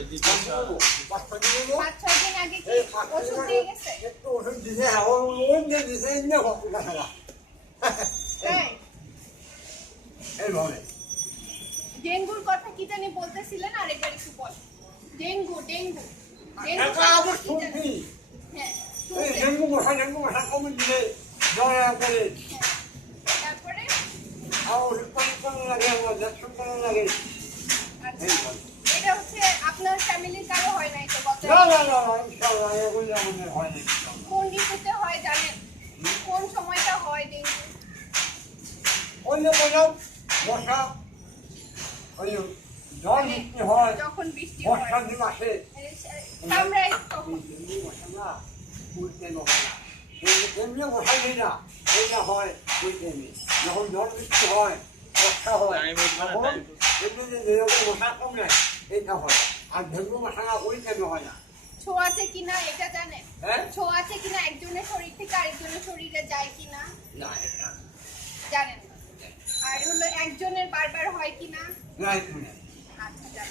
5-6 দিন আগে কি ওষুধ দিয়ে গেছে? একটু ওষুধ দিছে, এখন ওষুধ দিয়ে দিছে, এমনি হসপিটাল থাকা। তাই? এইভাবে। ডেঙ্গুর কথা কি জানি বলতেছিলেন, আরেকবার একটু বল। ডেঙ্গু ডেঙ্গু ডেঙ্গু এটা আবার কি জানি? শুনছি। হ্যাঁ এই শুনছেন? ডেঙ্গু মশা কমে দিলে জ্বর করে। হ্যাঁ। তারপরে আর ওষুধ পানি কম লাগে, আমার ইনজেকশন কম লাগে। আচ্ছা, এইভাবে। এটা হচ্ছে আপনার ফ্যামিলির কারো হয় নাই তো গত? না, ইনশাআল্লাহ, এগুলো আমাদের হয় না, ইনশাআল্লাহ। কোন ঋতুতে হয় জানেন? কোন সময়টা হয় ডেঙ্গু? অন্য কোনো মশা, ওই জল বৃষ্টি হয়, যখন বৃষ্টি হয় বর্ষার দিন আসে। কামড়ায় তখন। এমনি মশা না, উল্টে হয় না। এমনি মশা নেই না, এইটা হয় উল্টে নেই। যখন জল বৃষ্টি হয়, বর্ষা হয়, তখন এমনি যে যেরকম মশা কমে, এইটা হয়। আর ডেঙ্গু মশা না, উল্টে হয় না। ছোঁয়াচে কিনা এটা জানেন? হ্যাঁ? ছোঁয়াচে কিনা একজনের শরীর থেকে আরেকজনের শরীরে যায় কিনা না, এটা জানেন না। আর হলো একজনের বারবার হয় কিনা? না, এটা না। আচ্ছা জানেন।